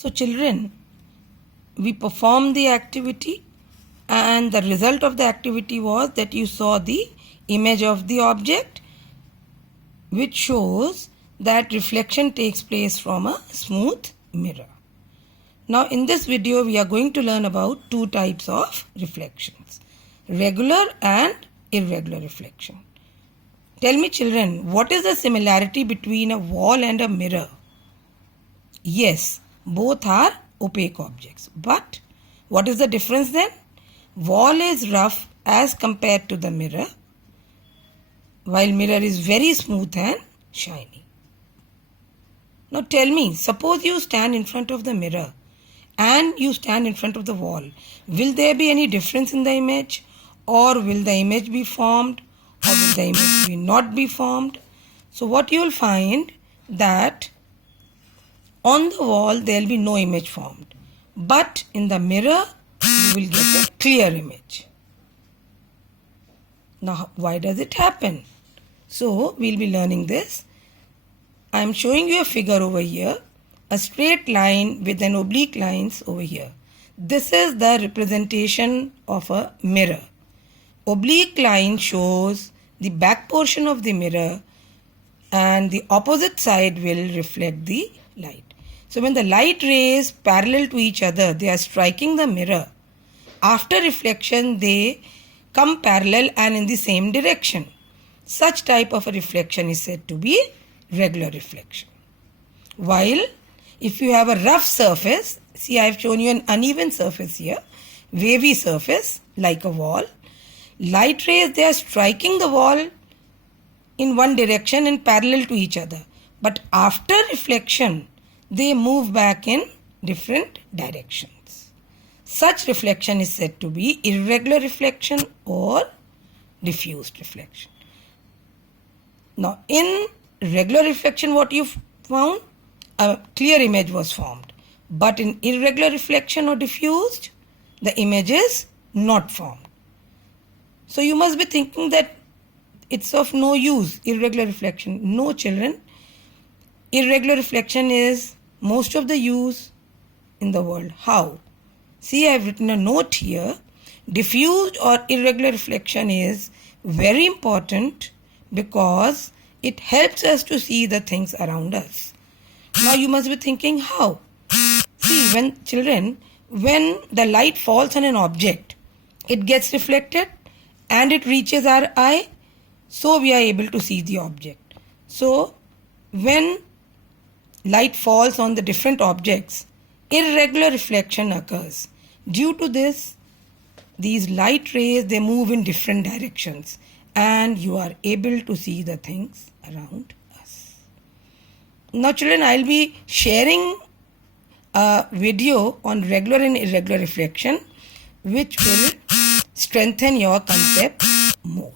So children, we performed the activity and the result of the activity was that you saw the image of the object, which shows that reflection takes place from a smooth mirror. Now in this video we are going to learn about two types of reflections, regular and irregular reflection. Tell me children, what is the similarity between a wall and a mirror? Yes, both are opaque objects. But what is the difference then? Wall is rough as compared to the mirror, while mirror is very smooth and shiny. Now tell me, suppose you stand in front of the mirror and you stand in front of the wall. Will there be any difference in the image? Or will the image be formed? Or will the image be not be formed? So what you will find that on the wall there will be no image formed. But in the mirror you will get a clear image. Now why does it happen? So we will be learning this. I am showing you a figure over here. A straight line with an oblique lines over here. This is the representation of a mirror. Oblique line shows the back portion of the mirror and the opposite side will reflect the light. So when the light rays parallel to each other, they are striking the mirror. After reflection, they come parallel and in the same direction. Such type of a reflection is said to be regular reflection. While if you have a rough surface, see I have shown you an uneven surface here, wavy surface like a wall. Light rays, they are striking the wall in one direction and parallel to each other. But after reflection, they move back in different directions. Such reflection is said to be irregular reflection or diffused reflection. Now in regular reflection, what you found? A clear image was formed. But in irregular reflection or diffused, the image is not formed. So you must be thinking that it's of no use, irregular reflection. No children, irregular reflection is most of the use in the world. How? See, I have written a note here. Diffused or irregular reflection is very important because it helps us to see the things around us. Now you must be thinking how? See, when the light falls on an object, it gets reflected and it reaches our eye, so we are able to see the object. So when light falls on the different objects, irregular reflection occurs. Due to this, these light rays, they move in different directions and you are able to see the things around us. Now children, I will be sharing a video on regular and irregular reflection which will strengthen your concept more.